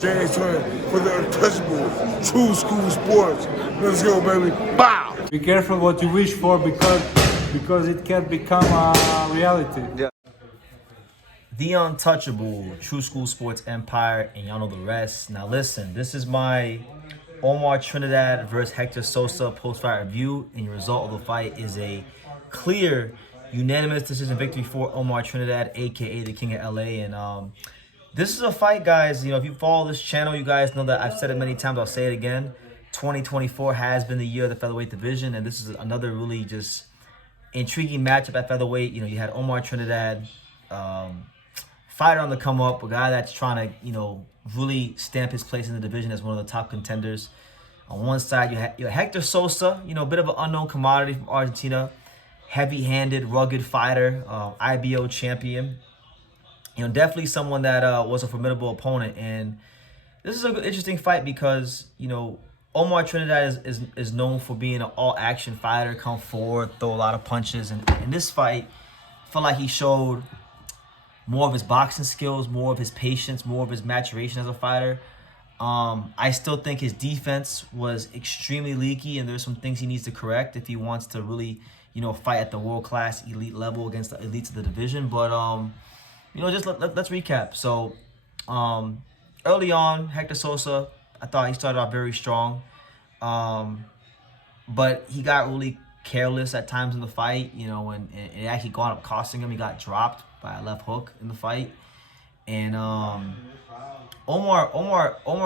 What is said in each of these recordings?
James Twin for the untouchable true school sports. Let's go, baby. Bow! Be careful what you wish for because it can become a reality. Yeah. The untouchable True School Sports Empire, and y'all know the rest. Now listen, this is my Omar Trinidad versus Hector Sosa post-fight review, and the result of the fight is a clear, unanimous decision victory for Omar Trinidad, aka the King of LA. And this is a fight, guys. You know, if you follow this channel, you guys know that I've said it many times. I'll say it again. 2024 has been the year of the featherweight division, and this is another really just intriguing matchup at featherweight. You know, you had Omar Trinidad, fighter on the come up, a guy that's trying to, you know, really stamp his place in the division as one of the top contenders. On one side, you had Hector Sosa, you know, a bit of an unknown commodity from Argentina, heavy-handed, rugged fighter, IBO champion. You know, definitely someone that was a formidable opponent. And this is an interesting fight because, you know, Omar Trinidad is known for being an all-action fighter, come forward, throw a lot of punches. And in this fight, I felt like he showed more of his boxing skills, more of his patience, more of his maturation as a fighter. I still think his defense was extremely leaky, and there's some things he needs to correct if he wants to really, you know, fight at the world-class elite level against the elites of the division. But, you know, just let's recap. So, early on, Hector Sosa, I thought he started off very strong. But he got really careless at times in the fight, you know, and it actually got up costing him. He got dropped by a left hook in the fight. And Omar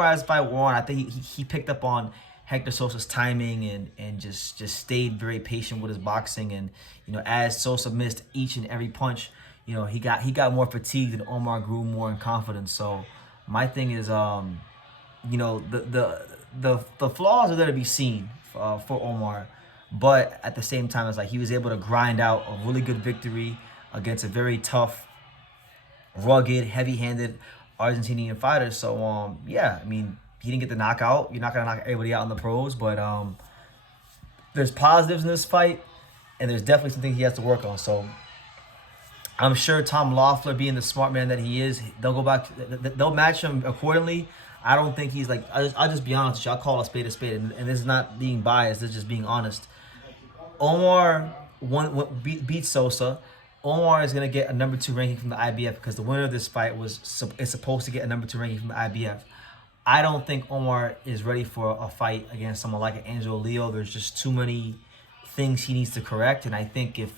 as the fight wore on, I think he picked up on Hector Sosa's timing and just stayed very patient with his boxing. And, you know, as Sosa missed each and every punch, you know, he got more fatigued and Omar grew more in confidence. So my thing is, you know, the flaws are there to be seen for Omar, but at the same time, it's like he was able to grind out a really good victory against a very tough, rugged, heavy-handed Argentinian fighter. So yeah, I mean, he didn't get the knockout. You're not gonna knock everybody out in the pros, but there's positives in this fight, and there's definitely some things he has to work on. So I'm sure Tom Loeffler, being the smart man that he is, they'll go back, they'll match him accordingly. I don't think he's like, I'll just be honest with you. I'll call a spade, and this is not being biased. This is just being honest. Omar beat Sosa. Omar is going to get a number 2 ranking from the IBF because the winner of this fight is supposed to get a number 2 ranking from the IBF. I don't think Omar is ready for a fight against someone like Angelo Leo. There's just too many things he needs to correct, and I think if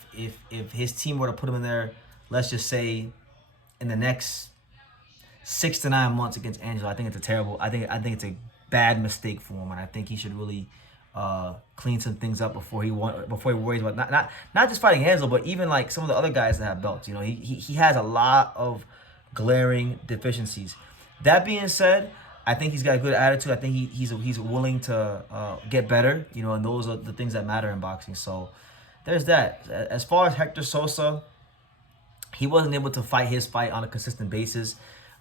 his team were to put him in there, let's just say in the next 6 to 9 months against Angelo, I think it's a terrible. I think it's a bad mistake for him, and I think he should really clean some things up before he worries about not just fighting Angelo, but even like some of the other guys that have belts. You know, he has a lot of glaring deficiencies. That being said, I think he's got a good attitude. I think he's willing to get better. You know, and those are the things that matter in boxing. So there's that. As far as Hector Sosa, he wasn't able to fight his fight on a consistent basis.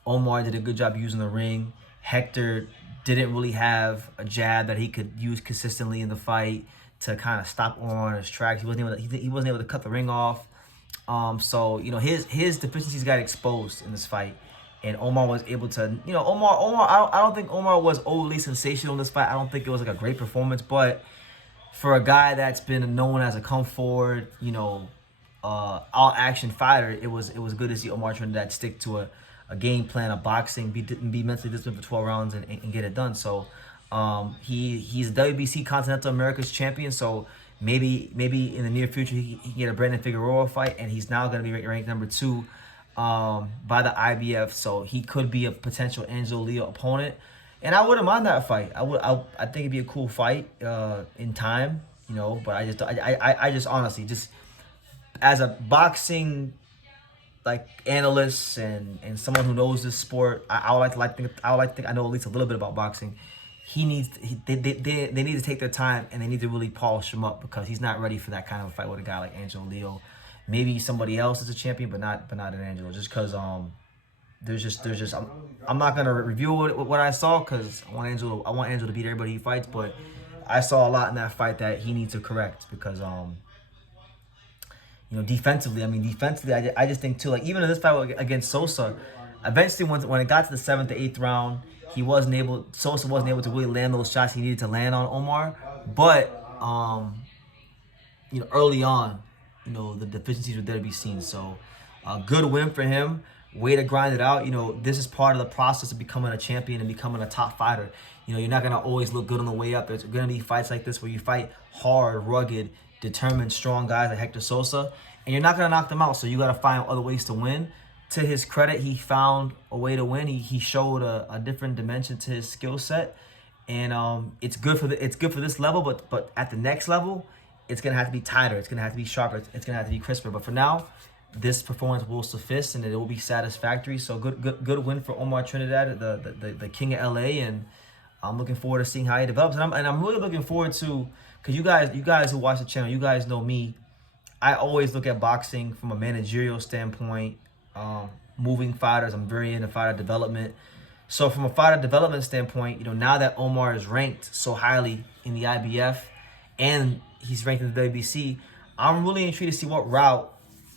Omar did a good job using the ring. Hector didn't really have a jab that he could use consistently in the fight to kind of stop Omar on his tracks. He wasn't able to cut the ring off. So, you know, his deficiencies got exposed in this fight, and Omar was able to, you know, Omar. I don't think Omar was overly sensational in this fight. I don't think it was like a great performance, but for a guy that's been known as a come forward, you know, all action fighter, it was good to see Omar Trinidad stick to a game plan of boxing, be mentally disciplined for 12 rounds and get it done. So he's WBC Continental America's champion. So maybe in the near future he can get a Brandon Figueroa fight, and he's now going to be ranked number 2 by the IBF. So he could be a potential Angelo Leo opponent, and I wouldn't mind that fight. I think it'd be a cool fight in time, you know. But I just honestly, just as a boxing like analysts and someone who knows this sport, I would like to think I know at least a little bit about boxing. They need to take their time, and they need to really polish him up because he's not ready for that kind of a fight with a guy like Angelo Leo. Maybe somebody else is a champion, but not an Angelo. Just because I'm not gonna review what I saw because I want Angelo to beat everybody he fights, but I saw a lot in that fight that he needs to correct because you know, defensively, I just think too, like even in this fight against Sosa, eventually when it got to the 7th to 8th round, Sosa wasn't able to really land those shots he needed to land on Omar. But early on, the deficiencies were there to be seen. So a good win for him. Way to grind it out. This is part of the process of becoming a champion and becoming a top fighter. You're not going to always look good on the way up. There's going to be fights like this where you fight hard, rugged, determined, strong guys like Hector Sosa, and you're not going to knock them out. So you got to find other ways to win. To his credit, he found a way to win. He showed a different dimension to his skill set, and it's good for this level. But at the next level, it's gonna have to be tighter. It's gonna have to be sharper. It's gonna have to be crisper. But for now, this performance will suffice and it will be satisfactory. So good win for Omar Trinidad, the king of LA, and I'm looking forward to seeing how he develops. And I'm really looking forward to, because you guys who watch the channel, you guys know me. I always look at boxing from a managerial standpoint. Moving fighters, I'm very into fighter development. So from a fighter development standpoint, now that Omar is ranked so highly in the IBF and he's ranked in the WBC, I'm really intrigued to see what route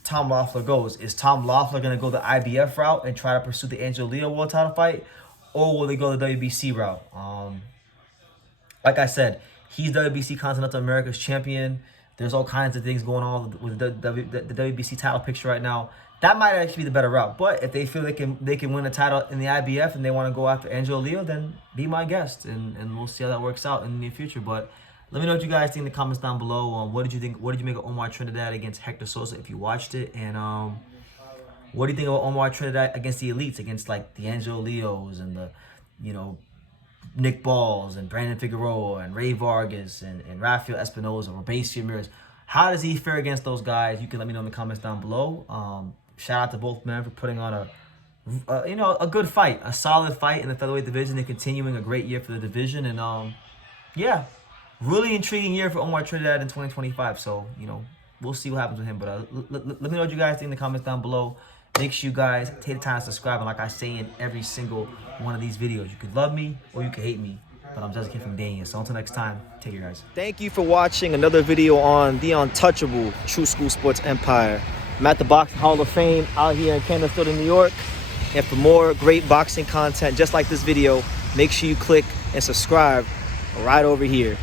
Tom Loeffler goes. Is Tom Loeffler going to go the IBF route and try to pursue the Angel Leo world title fight, or will they go the WBC route? Like I said, he's WBC Continental America's champion. There's all kinds of things going on with the WBC title picture right now. That might actually be the better route. But if they feel they can win a title in the IBF and they want to go after Angel Leo, then be my guest, and we'll see how that works out in the near future. But let me know what you guys think in the comments down below. What did you think? What did you make of Omar Trinidad against Hector Sosa if you watched it? And what do you think of Omar Trinidad against the elites, against like the Angel Leos and the Nick Balls and Brandon Figueroa and Ray Vargas and Rafael Espinoza or Robeisio Ramirez? How does he fare against those guys? You can let me know in the comments down below. Shout out to both men for putting on a good fight, a solid fight in the featherweight division, and continuing a great year for the division. And yeah, really intriguing year for Omar Trinidad in 2025. So we'll see what happens with him. But let me know what you guys think in the comments down below. Make sure you guys take the time to subscribe. And like I say in every single one of these videos, you could love me or you could hate me, but I'm just a kid from Dania. So until next time, take care, guys. Thank you for watching another video on the untouchable True School Sports Empire. I'm at the Boxing Hall of Fame out here in Canterbury, New York. And for more great boxing content just like this video, make sure you click and subscribe right over here.